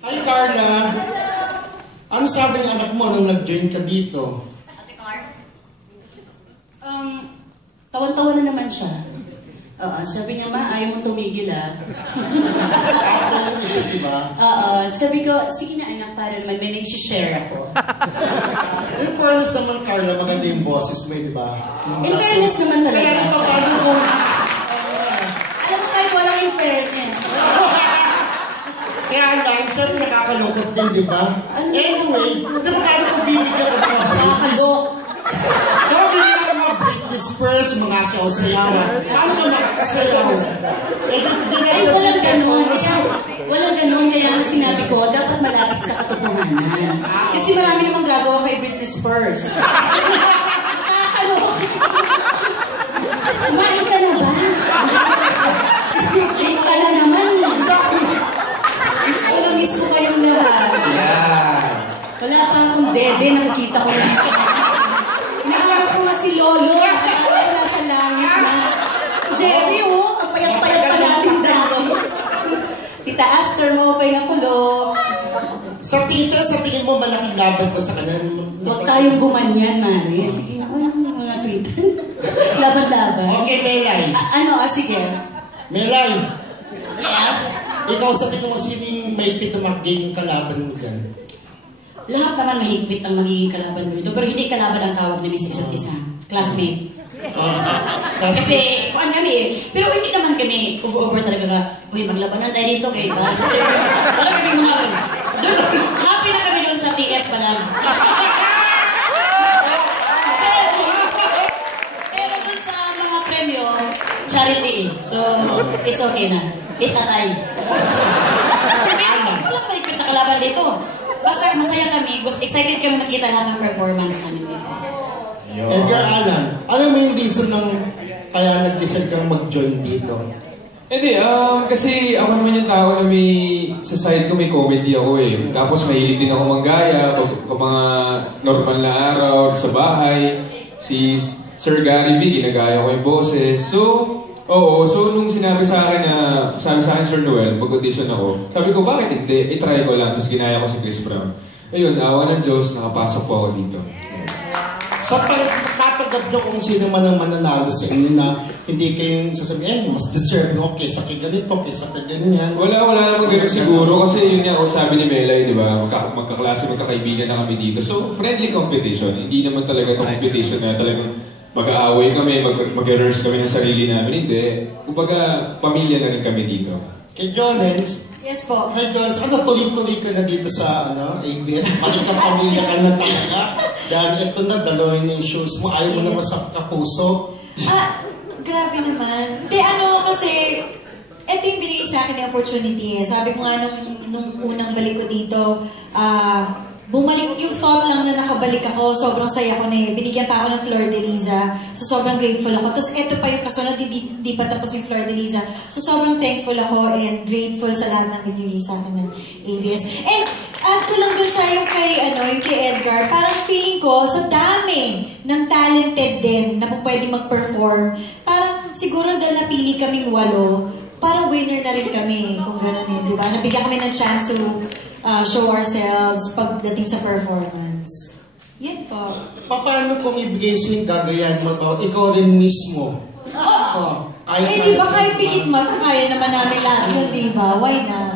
Hi Carla! Ano sabi ng anak mo nung nag-join ka dito? Ate Cars? Tawan-tawa na naman siya. Sabi niya, ma, ayaw mong tumigil Ano isa, diba? Sabi ko, sige na anak, para naman may nag-share ako. In fairness naman, Carla, maganda yung boses mo, diba? In fairness naman talaga. Kaya napapano kung... Alam mo kahit walang in fairness. Kaya lang, siyempre nakakalungkot din, diba? Anyway, di ba paano kung bibigyan ko mga Nakakalok. Pero bibigyan ko mga Britney Spears, mga sayaw-sayawa. Paano ka makakasayaw? Ay, walang ganun. Walang ganun. Kaya nga sinabi ko, dapat malapit sa katotohanan. Kasi marami namang gagawa kay Britney Spears. Nakakalok. Kumain ka na ba? Kumain ka na naman. Miss ko kayong lahat. Yeah. Wala pa akong dede, nakikita ko lang. Inaharap ko nga si Lolo. Wala sa langit na. Jerry, oh, ang payat-payat pa natin dati. Tita Aster mo, pahinga kulok. Sa tingin mo malaking laban pa sa kanan? Huwag tayong gumanyan, Mari. Sige, mga Twitter. Laban-laban. Okay, Melay. Sige. Melay. Yes? Ikaw sa tingin mo, sino yung mahigpit na magiging kalaban mo dyan? Lahat naman mahigpit ang magiging kalaban mo dito, pero hindi kalaban ang tawag namin sa isa't isa. Classmate. Kasi, kuhaan kami eh. Pero hindi naman kami over talaga ka, uy, maglabanan tayo dito kay Gas. Parang kami mga, happy na kami doon sa TF pa lang. Pero doon sa mga premyo, charity eh. So, it's okay na. It's a tie. Walang mahigpit na kalaban dito. Basta masaya kami, excited kami makita lahat ng performance namin dito. Edgar Alan, alam mo yung reason ng kaya nag-decide kang mag-join dito? Hindi, kasi ako naman yung tao na may, sa side ko may comedy ako eh. Tapos mahilig din ako manggaya, pag mga normal na araw sa bahay. Si Sir Gary V, ginagaya ko yung boses. So nung sinabi sa akin Sir Noel, mag-audition ako, sabi ko, bakit hindi? I-try ko lang, tapos ginaya ko si Chris Brown. Ayun, awa ng Diyos, nakapasok po ako dito. So, tatanggap nyo kung sino man ang mananalo sa inyo na hindi kayong sasabihin, mas deserve nyo kaysa kay ganito, kaysa kay ganyan. Wala naman ganun siguro, kasi yun nga, sabi ni Melay, di ba, magkaklase, magkakaibigan na kami dito. So, friendly competition. Hindi naman talaga ito competition na talagang mag-aaway kami, mag-rehearse kami ng sarili namin. Hindi. Kumbaga, pamilya na rin kami dito. Kay Jolens. Yes po. Hi Jolens, tuloy-tuloy ka na dito sa ABS? Balik ka pamilya ka na talaga. Dahil ito na, dalawin na yung shows mo. Ayaw mo naman sa kapuso. Grabe naman. Hindi, kasi, ito yung binigay sa akin yung opportunity eh. Sabi ko nga nung unang balik ko dito, bumalik yung thought lang na nakabalik ako, sobrang saya ko na eh. Binigyan pa ako ng Flor de Liza. So sobrang grateful ako. Tapos ito pa yung kasunod, di pa tapos yung Flor de Liza. So sobrang thankful ako and grateful sa lahat ng binigay sa akin ng ABS. And add ko lang dun sa yung kay Edgar, parang feeling ko sa dami ng talented din na pwedeng mag-perform. Parang siguro dahil napili kaming 8, parang winner na rin kami kung gano'n eh, di ba? Nabigyan kami ng chance to show ourselves pagdating sa performance. Yan po. Paano kung ibigay sa'yo yung gagayan mo? Ikaw rin mismo. Di ba kahit pikit mata, kaya naman namin lahat yun, di ba? Why not?